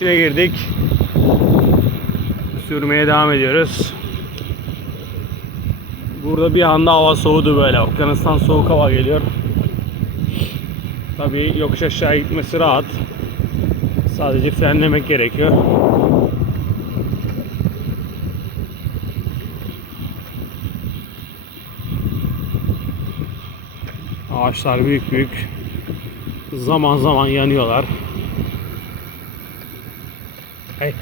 İçine girdik. Sürmeye devam ediyoruz. Burada bir anda hava soğudu böyle. Okyanustan soğuk hava geliyor. Tabii yokuş aşağı gitmesi rahat. Sadece frenlemek gerekiyor. Ağaçlar büyük büyük. Zaman zaman yanıyorlar. Hey.